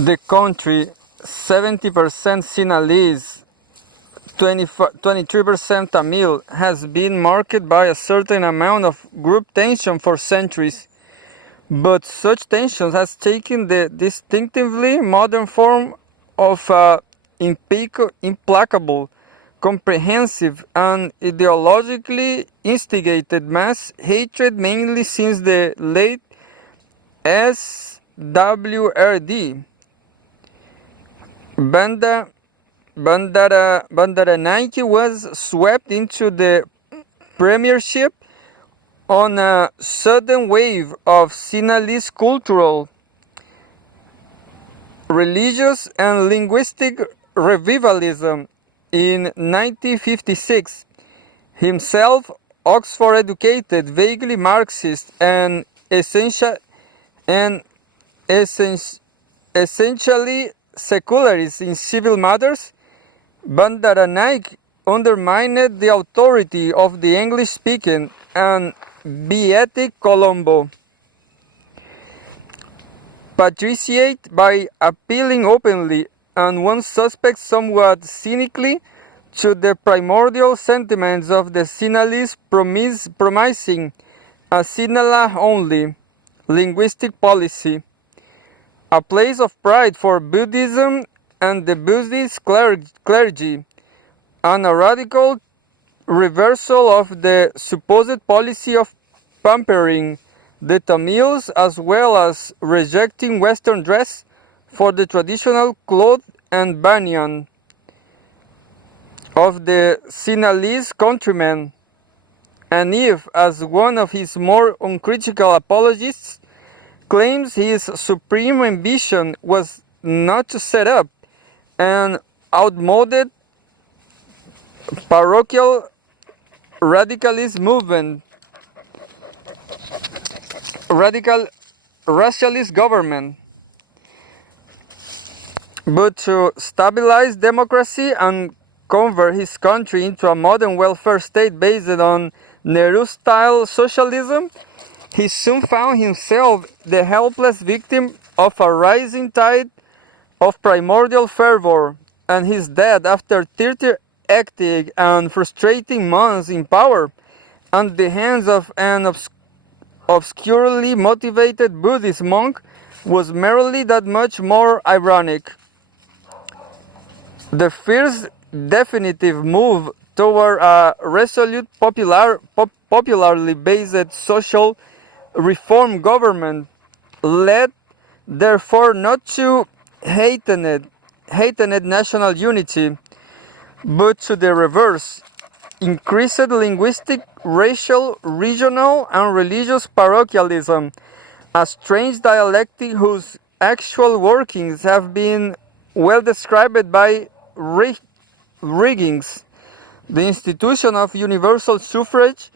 The country, 70% Sinhalese, 23% Tamil, has been marked by a certain amount of group tension for centuries. But such tension has taken the distinctively modern form of implacable, comprehensive, and ideologically instigated mass hatred, mainly since the late SWRD. Bandaranaike was swept into the premiership on a sudden wave of Sinhalese cultural, religious, and linguistic revivalism in 1956. Himself Oxford-educated, vaguely Marxist, and essentially secularist in civil matters, Bandaranaike undermined the authority of the English-speaking and beatic Colombo patriciate by appealing openly, and one suspects somewhat cynically, to the primordial sentiments of the Sinhalese, promising a Sinhala-only linguistic policy, a place of pride for Buddhism and the Buddhist clergy, and a radical reversal of the supposed policy of pampering the Tamils, as well as rejecting Western dress for the traditional cloth and banyan of the Sinhalese countrymen. And if, as one of his more uncritical apologists claims, his supreme ambition was not to set up an outmoded parochial radicalist movement, radical racialist government, but to stabilize democracy and convert his country into a modern welfare state based on Nehru-style socialism, he soon found himself the helpless victim of a rising tide of primordial fervor, and his death after 30 hectic and frustrating months in power at the hands of an obscurely motivated Buddhist monk was merely that much more ironic. The first definitive move toward a resolute popularly based social reform government led therefore not to hated national unity, but to the reverse, increased linguistic, racial, regional, and religious parochialism, a strange dialectic whose actual workings have been well described by Riggins. The institution of universal suffrage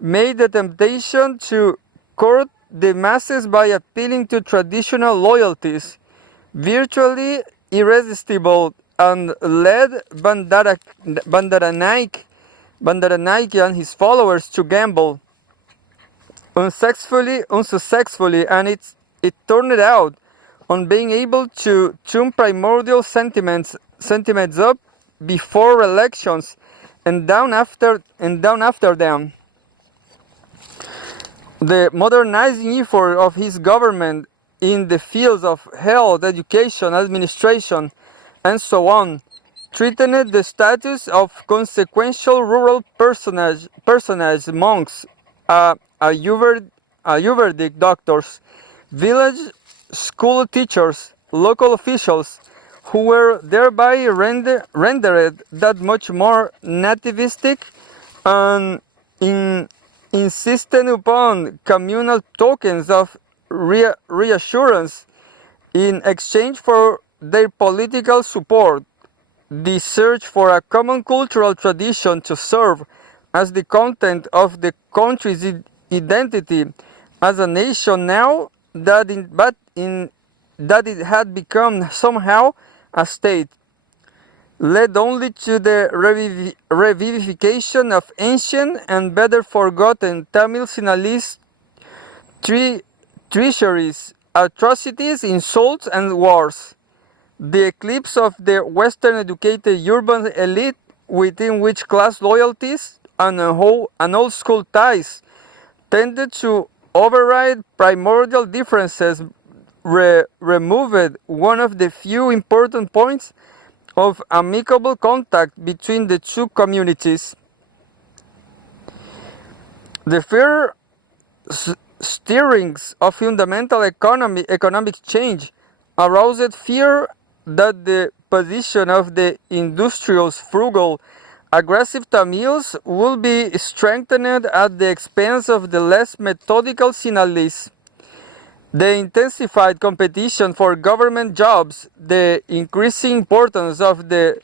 made the temptation to court the masses by appealing to traditional loyalties virtually irresistible, and led Bandaranaike and his followers to gamble unsuccessfully, and it turned out on being able to tune primordial sentiments up before elections and down after them. The modernizing effort of his government in the fields of health, education, administration, and so on threatened the status of consequential rural personage monks, Ayurvedic doctors, village school teachers, local officials, who were thereby rendered that much more nativistic and insistent upon communal tokens of reassurance in exchange for their political support. The search for a common cultural tradition to serve as the content of the country's identity as a nation, now that it had become somehow a state, led only to the revivification of ancient and better forgotten Tamil Sinhalese treacheries, atrocities, insults, and wars. the eclipse of the Western educated urban elite, within which class loyalties and old school ties tended to override primordial differences, removed one of the few important points of amicable contact between the two communities. The fair stirrings of fundamental economic change aroused fear that the position of the industrious, frugal, aggressive Tamils would be strengthened at the expense of the less methodical Sinhalese. The intensified competition for government jobs, the increasing importance of the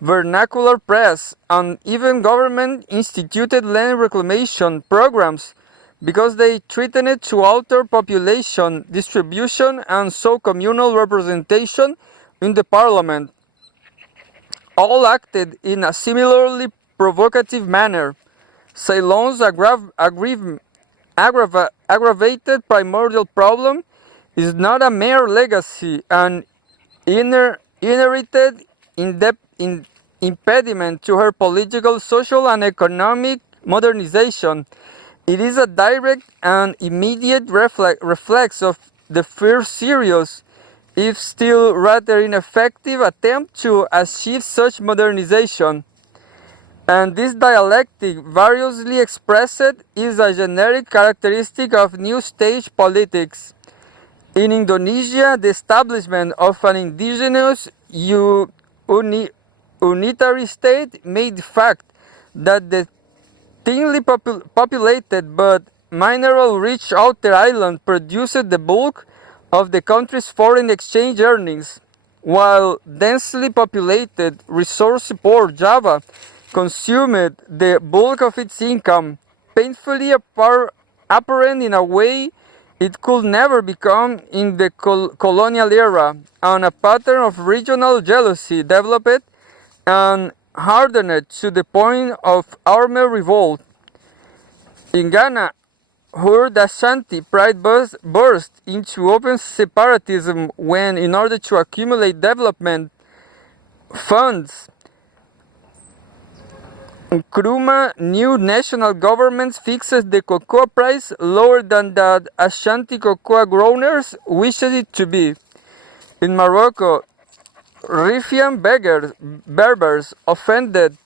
vernacular press, and even government-instituted land reclamation programs, because they threatened to alter population distribution and so communal representation in the parliament, all acted in a similarly provocative manner. Ceylon's aggravated primordial problem is not a mere legacy, an inherited impediment to her political, social, and economic modernization. It is a direct and immediate reflex of the first serious, if still rather ineffective, attempt to achieve such modernization. And this dialectic, variously expressed, is a generic characteristic of new stage politics. In Indonesia, the establishment of an indigenous unitary state made the fact that the thinly populated but mineral-rich outer island produced the bulk of the country's foreign exchange earnings, while densely populated, resource-poor Java consumed the bulk of its income, painfully apparent in a way it could never become in the colonial era, and a pattern of regional jealousy developed and hardened to the point of armed revolt. In Ghana, where the Ashanti pride burst into open separatism when, in order to accumulate development funds, Nkrumah new national government fixes the cocoa price lower than that Ashanti cocoa growers wished it to be. In Morocco, Rifian Berbers offended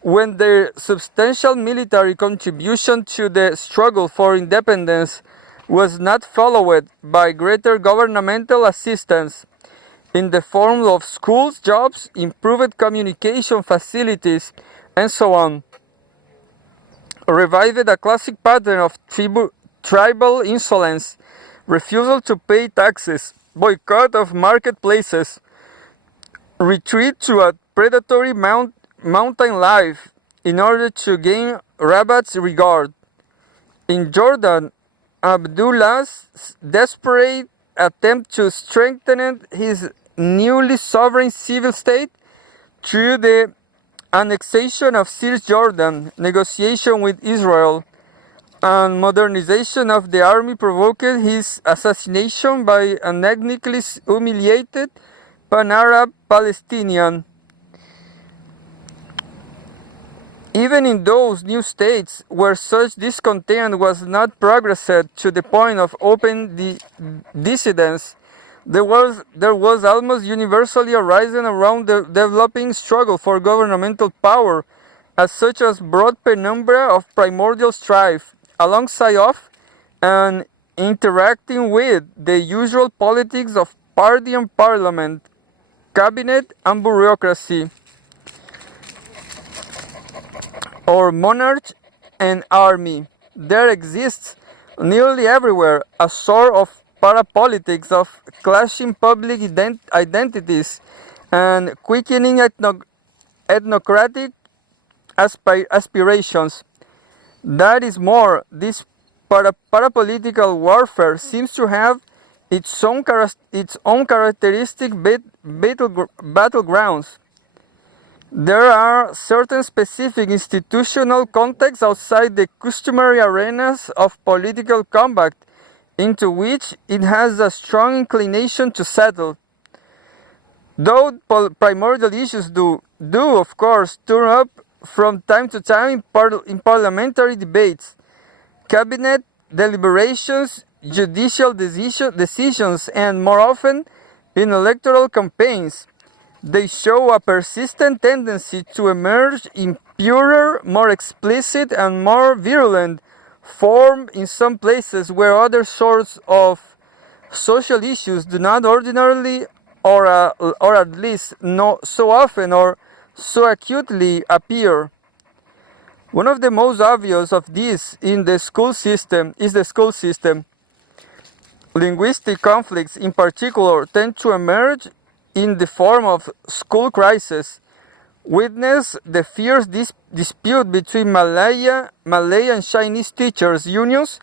when their substantial military contribution to the struggle for independence was not followed by greater governmental assistance in the form of schools, jobs, improved communication facilities, and so on. Revived a classic pattern of tribal insolence, refusal to pay taxes, boycott of marketplaces, retreat to a predatory mountain life in order to gain Rabat's regard. In Jordan, Abdullah's desperate attempt to strengthen his newly sovereign civil state through the annexation of Cisjordan, negotiation with Israel, and modernization of the army provoked his assassination by an ethnically humiliated Pan-Arab Palestinian. Even in those new states where such discontent was not progressed to the point of open dissidence, there was almost universally arising around the developing struggle for governmental power, as such as broad penumbra of primordial strife, alongside of and interacting with the usual politics of party and parliament, cabinet and bureaucracy, or monarch and army. There exists nearly everywhere a sort of parapolitics of clashing public identities and quickening ethnocratic aspirations. That is more, this parapolitical warfare seems to have its own characteristic battlegrounds. There are certain specific institutional contexts outside the customary arenas of political combat into which it has a strong inclination to settle. Though primordial issues do of course turn up from time to time in parliamentary debates, cabinet deliberations, judicial decisions, and more often in electoral campaigns, they show a persistent tendency to emerge in purer, more explicit, and more virulent form in some places where other sorts of social issues do not ordinarily, or at least not so often or so acutely, appear. One of the most obvious of these is the school system. Linguistic conflicts in particular tend to emerge in the form of school crises. Witness the fierce dispute between Malay and Chinese teachers' unions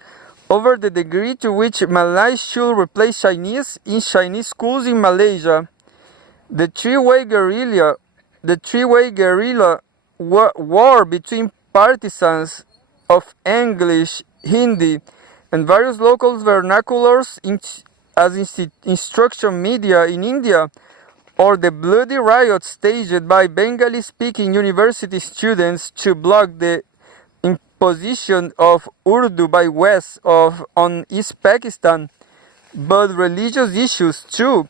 over the degree to which Malay should replace Chinese in Chinese schools in Malaysia. The three-way guerrilla war between partisans of English, Hindi, and various local vernaculars as instruction media in India, or the bloody riot staged by Bengali-speaking university students to block the imposition of Urdu by West on East Pakistan. But religious issues, too,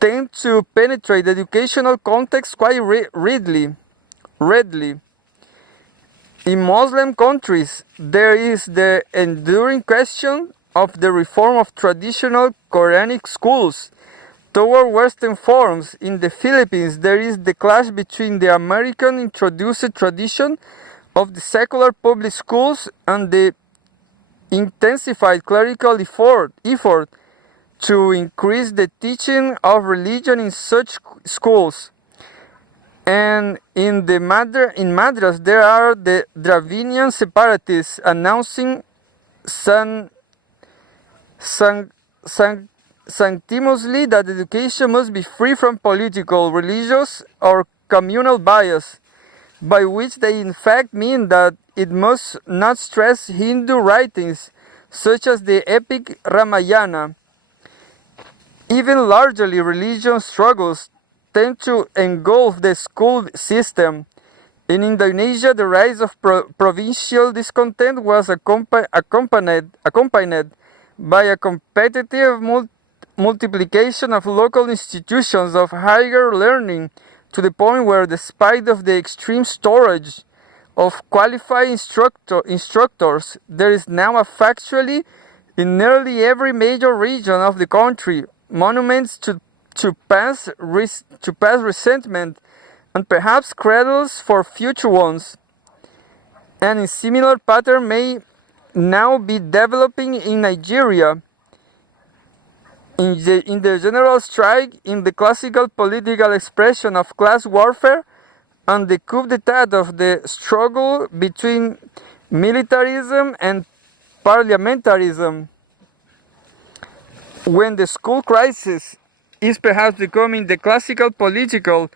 tend to penetrate the educational context quite readily. In Muslim countries, there is the enduring question of the reform of traditional Quranic schools toward Western forms. In the Philippines, there is the clash between the American introduced tradition of the secular public schools and the intensified clerical effort to increase the teaching of religion in such schools. And in Madras, there are the Dravidian separatists announcing sanctimoniously that education must be free from political, religious, or communal bias, by which they in fact mean that it must not stress Hindu writings, such as the epic Ramayana. Even largely religious struggles tend to engulf the school system. In Indonesia, the rise of provincial discontent was accompanied by a competitive multiplication of local institutions of higher learning, to the point where, despite of the extreme shortage of qualified instructors, there is now factually in nearly every major region of the country monuments to past resentment, and perhaps cradles for future ones. And a similar pattern may now be developing in Nigeria. In the general strike, in the classical political expression of class warfare, and the coup d'etat of the struggle between militarism and parliamentarism. When the school crisis is perhaps becoming the classical political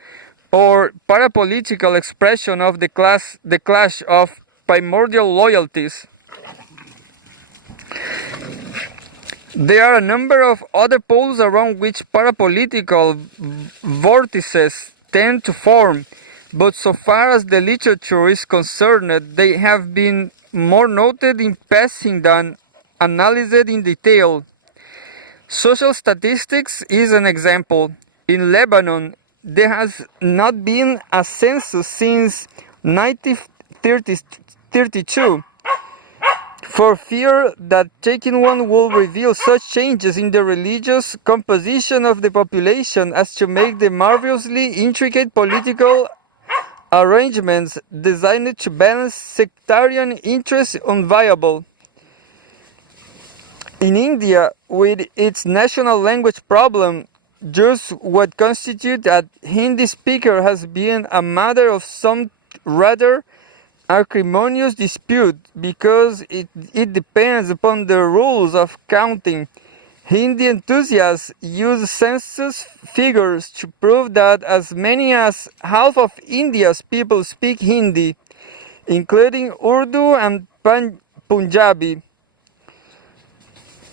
or parapolitical expression of the clash of primordial loyalties. There are a number of other poles around which parapolitical vortices tend to form, but so far as the literature is concerned, they have been more noted in passing than analyzed in detail. Social statistics is an example. In Lebanon, there has not been a census since 1932, for fear that taking one will reveal such changes in the religious composition of the population as to make the marvelously intricate political arrangements designed to balance sectarian interests unviable. In India, with its national language problem, just what constitutes a Hindi speaker has been a matter of some rather acrimonious dispute, because it depends upon the rules of counting. Hindi enthusiasts use census figures to prove that as many as half of India's people speak Hindi, including Urdu and Punjabi,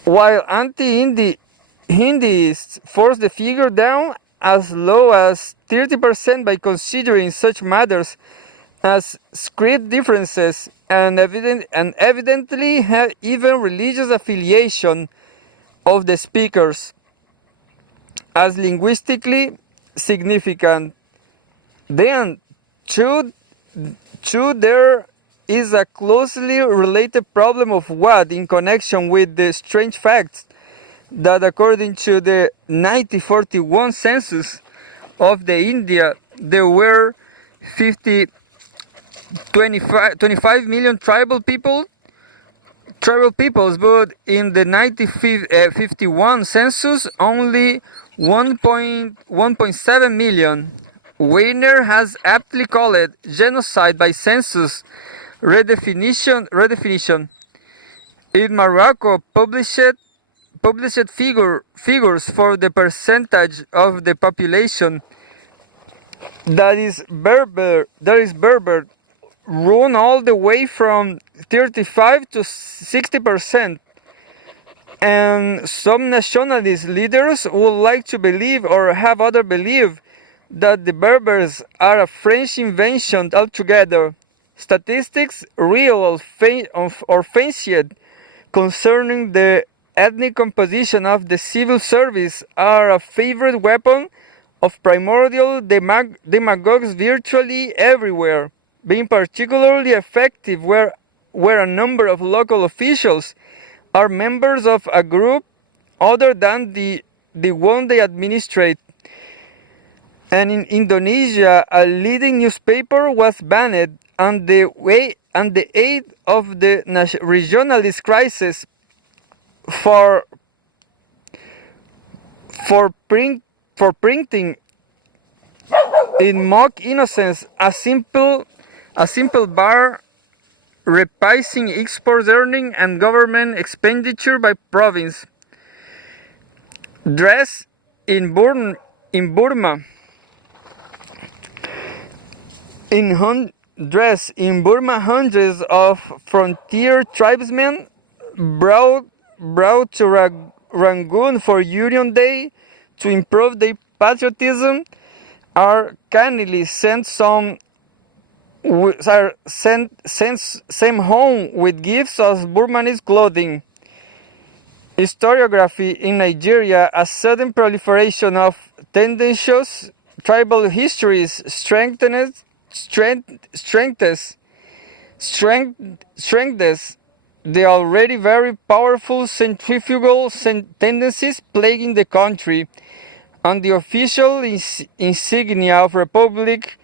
while anti-Hindyists force the figure down as low as 30% by considering such matters as creed differences and evidently have even religious affiliation of the speakers as linguistically significant. Then, too, there is a closely related problem of what, in connection with the strange facts that according to the 1941 census of the India, there were 25 million tribal peoples, but in the 1951 census, only 1.7 million. Weiner has aptly called it genocide by census redefinition. In Morocco, published figures for the percentage of the population that is Berber run all the way from 35 to 60%. And some nationalist leaders would like to believe or have others believe that the Berbers are a French invention altogether. Statistics, real or fancied, concerning the ethnic composition of the civil service are a favorite weapon of primordial demagogues virtually everywhere, being particularly effective where a number of local officials are members of a group other than the one they administrate. And in Indonesia, a leading newspaper was banned, and the aid of the regionalist crisis for printing in mock innocence a simple bar repising exports earning and government expenditure by province. Dress in Burma. In Burma, hundreds of frontier tribesmen brought to Rangoon for Union Day to improve their patriotism are kindly sent home with gifts of Burmese clothing. Historiography in Nigeria, a sudden proliferation of tendentious tribal histories strengthens the already very powerful centrifugal tendencies plaguing the country, and the official insignia of public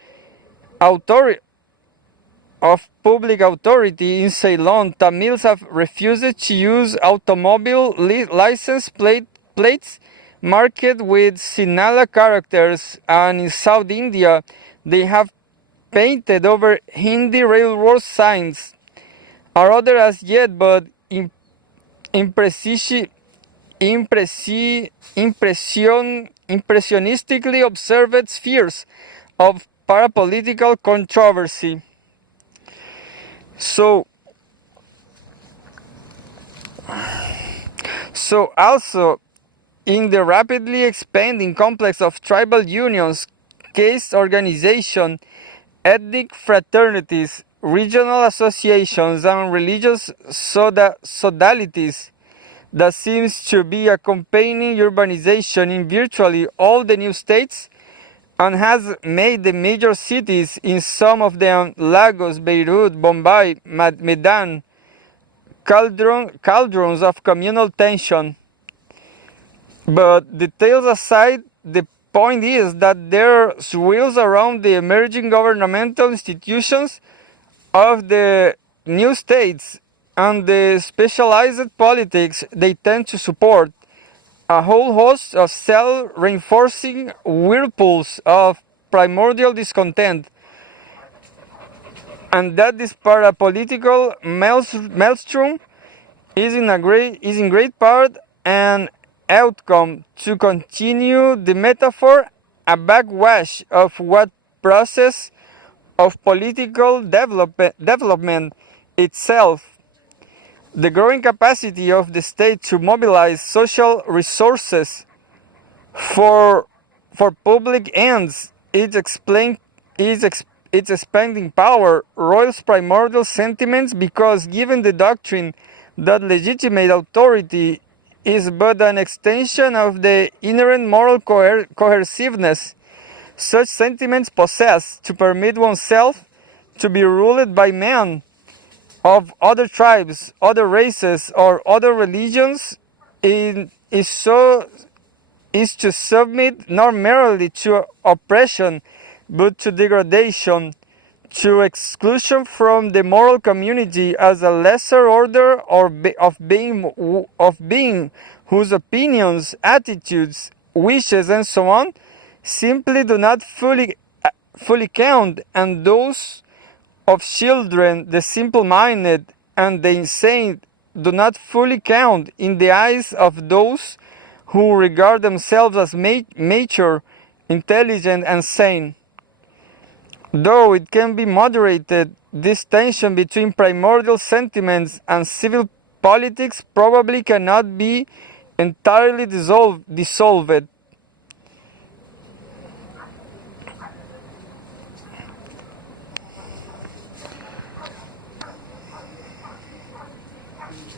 authority in Ceylon. Tamils have refused to use automobile license plates marked with Sinhala characters, and in South India they have painted over Hindi railroad signs, or other as yet but impressionistically observed spheres of parapolitical controversy. So also in the rapidly expanding complex of tribal unions, caste organization, ethnic fraternities, regional associations, and religious sodalities that seems to be accompanying urbanization in virtually all the new states, and has made the major cities, in some of them Lagos, Beirut, Bombay, Medan, cauldrons of communal tension. But details aside, the point is that there swirls around the emerging governmental institutions of the new states and the specialized politics they tend to support a whole host of self-reinforcing whirlpools of primordial discontent, and that this parapolitical maelstrom is in great part an outcome, to continue the metaphor, a backwash of what process of political development itself. The growing capacity of the state to mobilize social resources for for public ends, its expanding power, roils primordial sentiments, because given the doctrine that legitimate authority is but an extension of the inherent moral cohesiveness such sentiments possess to permit oneself to be ruled by men of other tribes, other races, or other religions, is to submit not merely to oppression, but to degradation, to exclusion from the moral community as a lesser order of being whose opinions, attitudes, wishes, and so on simply do not fully count, and those of children, the simple-minded, and the insane do not fully count in the eyes of those who regard themselves as mature, intelligent, and sane. Though it can be moderated, this tension between primordial sentiments and civil politics probably cannot be entirely dissolved.